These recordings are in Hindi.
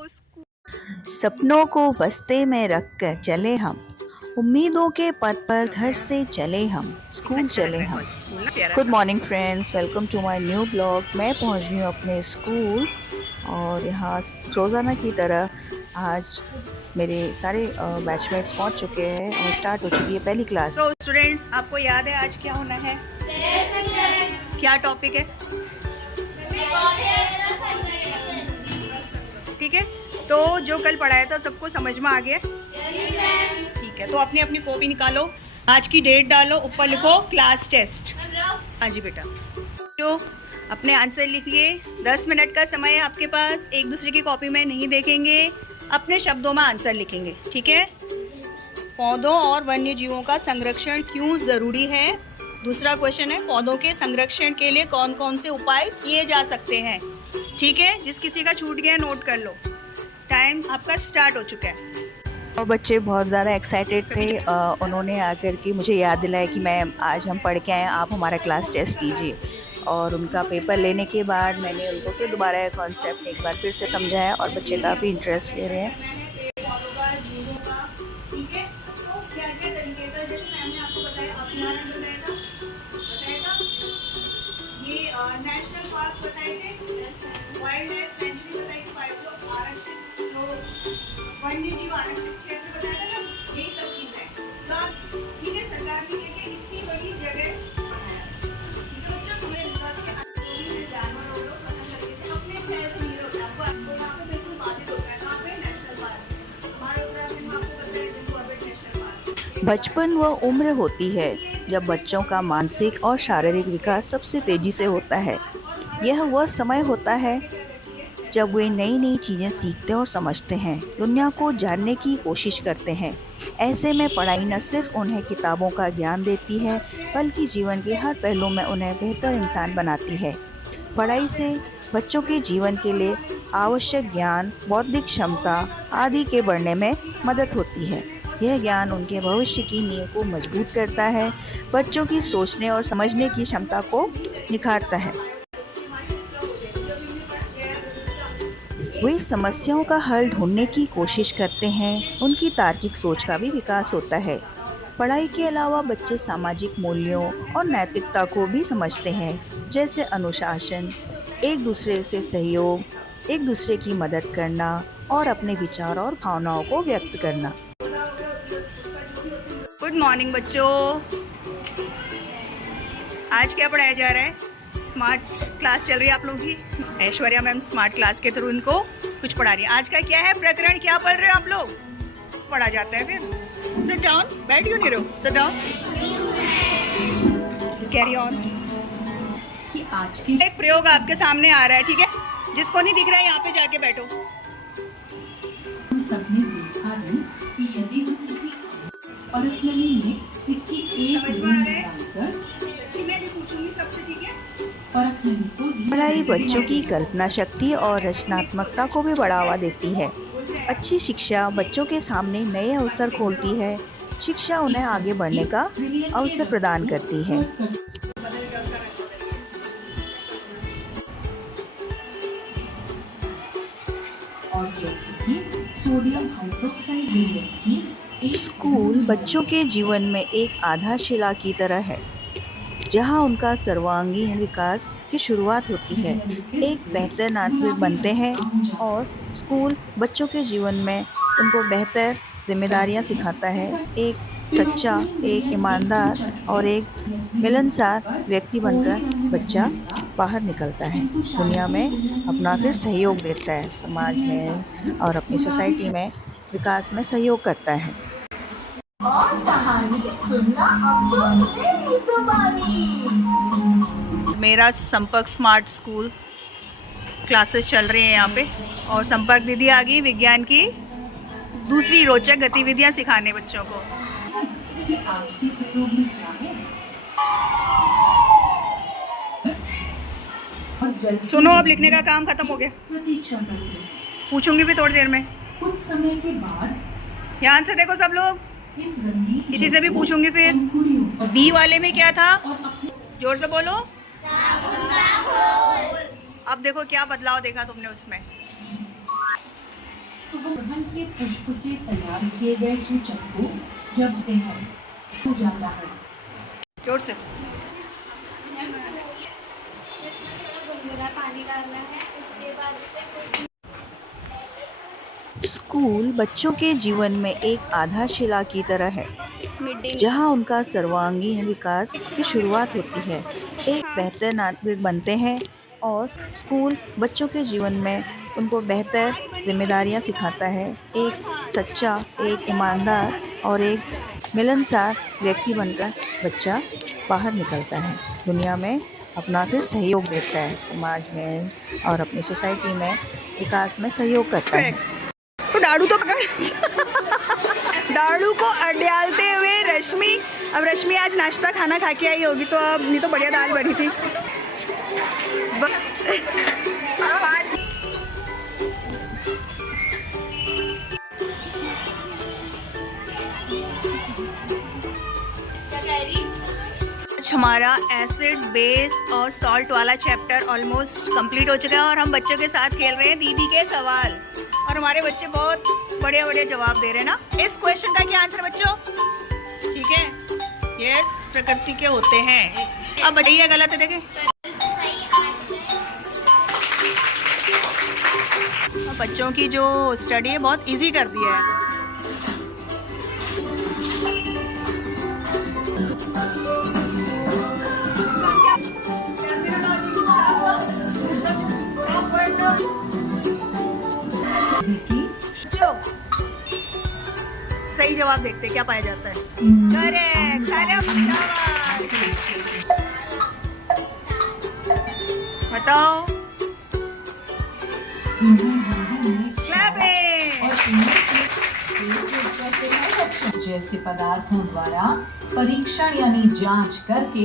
सपनों को बस्ते में रखकर चले हम, उम्मीदों के पथ पर घर से चले हम, स्कूल चले हम। Good morning friends, welcome to my new blog. मैं पहुंच गई हूँ अपने स्कूल और यहाँ रोज़ाना की तरह आज मेरे सारे बैचमेट्स पहुंच चुके हैं और स्टार्ट हो चुकी है पहली क्लास। तो स्टूडेंट्स, आपको याद है आज क्या होना है? क्या टॉपिक है? ठीक है, तो जो कल पढ़ाया था सबको समझ में आ गया? ठीक है, तो अपनी अपनी कॉपी निकालो, आज की डेट डालो, ऊपर लिखो क्लास टेस्ट। हाँ जी बेटा, तो अपने आंसर लिखिए। 10 मिनट का समय है आपके पास। एक दूसरे की कॉपी में नहीं देखेंगे, अपने शब्दों में आंसर लिखेंगे। ठीक है? पौधों और वन्य जीवों का संरक्षण क्यों ज़रूरी है? दूसरा क्वेश्चन है, पौधों के संरक्षण के लिए कौन कौन से उपाय किए जा सकते हैं? ठीक है, जिस किसी का छूट गया नोट कर लो। टाइम आपका स्टार्ट हो चुका है। और बच्चे बहुत ज़्यादा एक्साइटेड थे। उन्होंने आकर के मुझे याद दिलाया कि मैम आज हम पढ़ के आए, आप हमारा क्लास टेस्ट लीजिए। और उनका पेपर लेने के बाद मैंने उनको फिर दोबारा कॉन्सेप्ट एक बार फिर से समझाया और बच्चे काफ़ी इंटरेस्ट ले रहे हैं। नेशनल पार्क बताए थे, वाइल्ड लाइफ सेंचुरी बताई थी, 5 लोग आरक्षित जो वन्य जीव आरक्षित क्षेत्र बताया था ना, यही सब चीजें। तो ठीक है, सरकार ने कहते इतनी बड़ी जगह बनाया। ठीक है बच्चों, तुम्हें विश्वास के जानवर हो लोग स्वतंत्र तरीके से अपने शहर से नहीं होता, आपको यहाँ पे बिल्कुल बाधित होता है। कहाँ पे? National park. हमारे उत्तराखंड में आपको पता है जिनको अभी नेशनल पार्क। बचपन वह उम्र होती है जब बच्चों का मानसिक और शारीरिक विकास सबसे तेज़ी से होता है। यह वह समय होता है जब वे नई नई चीज़ें सीखते और समझते हैं, दुनिया को जानने की कोशिश करते हैं। ऐसे में पढ़ाई न सिर्फ उन्हें किताबों का ज्ञान देती है, बल्कि जीवन के हर पहलू में उन्हें बेहतर इंसान बनाती है। पढ़ाई से बच्चों के जीवन के लिए आवश्यक ज्ञान, बौद्धिक क्षमता आदि के बढ़ने में मदद होती है। यह ज्ञान उनके भविष्य की नींव को मजबूत करता है, बच्चों की सोचने और समझने की क्षमता को निखारता है। वे समस्याओं का हल ढूंढने की कोशिश करते हैं, उनकी तार्किक सोच का भी विकास होता है। पढ़ाई के अलावा बच्चे सामाजिक मूल्यों और नैतिकता को भी समझते हैं, जैसे अनुशासन, एक दूसरे से सहयोग, एक दूसरे की मदद करना और अपने विचार और भावनाओं को व्यक्त करना। गुड मॉर्निंग बच्चों, आज क्या पढ़ाया जा रहा है? स्मार्ट क्लास चल रही है आप लोगों की। ऐश्वर्या मैम स्मार्ट क्लास के थ्रू इनको कुछ पढ़ा रही है। आज का क्या है प्रकरण, क्या पढ़ रहे हो आप लोग? पढ़ा जाता है फिर। सिट डाउन, बैठ क्यों नहीं रहो? Sit down, carry on. एक प्रयोग आपके सामने आ रहा है, ठीक है? जिसको नहीं दिख रहा है यहाँ पे जाके बैठो। सबने देखा है कि यदि हम किसी परख नली में इसकी एक बूंद डालकर सबसे, ठीक है? परख नली को पढ़ाई बच्चों की कल्पना शक्ति और रचनात्मकता को भी बढ़ावा देती है। अच्छी शिक्षा बच्चों के सामने नए अवसर खोलती है। शिक्षा उन्हें आगे बढ़ने का अवसर प्रदान करती है। और जैसे कि सोडियम हाइड्रोक्साइड विलयन स्कूल बच्चों के जीवन में एक आधारशिला की तरह है, जहां उनका सर्वांगीण विकास की शुरुआत होती है। एक बेहतर नागरिक बनते हैं और स्कूल बच्चों के जीवन में उनको बेहतर जिम्मेदारियां सिखाता है। एक सच्चा, एक ईमानदार और एक मिलनसार व्यक्ति बनकर बच्चा बाहर निकलता है, दुनिया में अपना फिर सहयोग देता है, समाज में और अपनी सोसाइटी में विकास में सहयोग करता है। और कहानी सुनना मेरी ज़ुबानी। मेरा संपर्क स्मार्ट स्कूल क्लासेस चल रही हैं यहाँ पे, और संपर्क दीदी आ गई विज्ञान की दूसरी रोचक गतिविधियाँ सिखाने बच्चों को। आज की प्रयोग में क्या है? सुनो, अब लिखने का काम खत्म हो गया। प्रतीक्षा करते पूछूंगी भी थोड़ी देर में। कुछ समय के बाद ध्यान से देखो सब लोग, इस रंगीन इसी से भी पूछूंगी फिर। बी वाले में क्या था? जोर से बोलो। अब देखो क्या बदलाव देखा तुमने उसमें। के पुष्प से तैयार किए गए सूचक को जपते हैं हो जाता है। जोर से। इसमें थोड़ा गुनगुना पानी डालना है, उसके बाद इसे स्कूल बच्चों के जीवन में एक आधारशिला की तरह है, जहां उनका सर्वांगीण विकास की शुरुआत होती है। एक बेहतर नागरिक बनते हैं और स्कूल बच्चों के जीवन में उनको बेहतर जिम्मेदारियां सिखाता है। एक सच्चा, एक ईमानदार और एक मिलनसार व्यक्ति बनकर बच्चा बाहर निकलता है, दुनिया में अपना फिर सहयोग देता है, समाज में और अपनी सोसाइटी में विकास में सहयोग करता है। तो डाड़ू तो डाड़ू को अड्यालते हुए रश्मि, अब रश्मि आज नाश्ता खाना खा के आई होगी, तो अब नहीं तो बढ़िया दाल बनी थी। आज हमारा एसिड, बेस और सॉल्ट वाला चैप्टर ऑलमोस्ट कंप्लीट हो चुका है और हम बच्चों के साथ खेल रहे हैं दीदी के सवाल, और हमारे बच्चे बहुत बढ़िया बढ़िया जवाब दे रहे हैं ना। इस क्वेश्चन का क्या आंसर बच्चों? ठीक है, ये प्रकृति के होते हैं। अब बताइए गलत है, देखें। बच्चों की जो स्टडी है बहुत इजी कर दिया है। सही जवाब देखते क्या पाया जाता है। करेक्ट, बताओ। जैसे पदार्थों द्वारा परीक्षण यानी जांच करके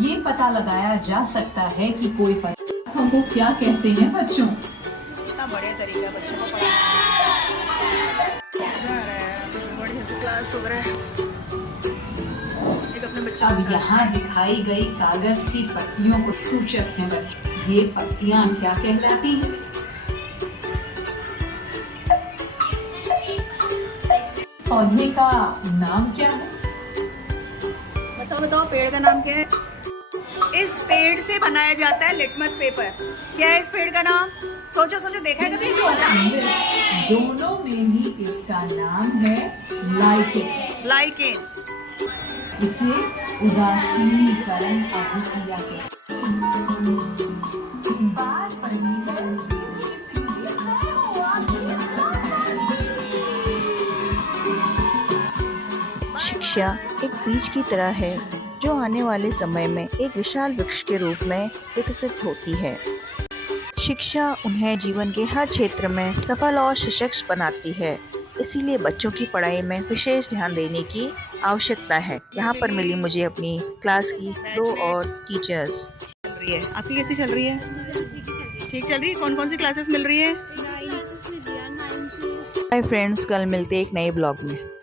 ये पता लगाया जा सकता है कि कोई पदार्थों को क्या कहते हैं बच्चों। कितना बढ़िया तरीका बच्चों को पढ़ाने का। क्लास हो रहा है। एक अपने बच्चों अब यहाँ दिखाई गई कागज की पत्तियों को सूचक हैं बच्चों। ये पत्तियाँ क्या कहलाती हैं? पौधे का नाम क्या है? बताओ बताओ, पेड़ का नाम क्या है? इस पेड़ से बनाया जाता है लिटमस पेपर। क्या है इस पेड़ का नाम? सोचो सोचो, देखा है कभी इसे होता? दोनों में ही इसका नाम है लाइकेन। लाइकेन। इसे उदासीनीकरण अभिक्रिया कहते हैं। बार पढ़ने की शिक्षा एक बीज की तरह है जो आने वाले समय में एक विशाल वृक्ष के रूप में विकसित होती है। शिक्षा उन्हें जीवन के हर क्षेत्र में सफल और सशक्त बनाती है, इसीलिए बच्चों की पढ़ाई में विशेष ध्यान देने की आवश्यकता है। यहाँ पर मिली मुझे अपनी क्लास की 2 और टीचर्स। चल रही है आपकी, कैसी चल रही है? ठीक चल रही है। कौन कौन सी क्लासेस मिल रही है? हाय फ्रेंड्स, कल मिलते एक नए ब्लॉग में।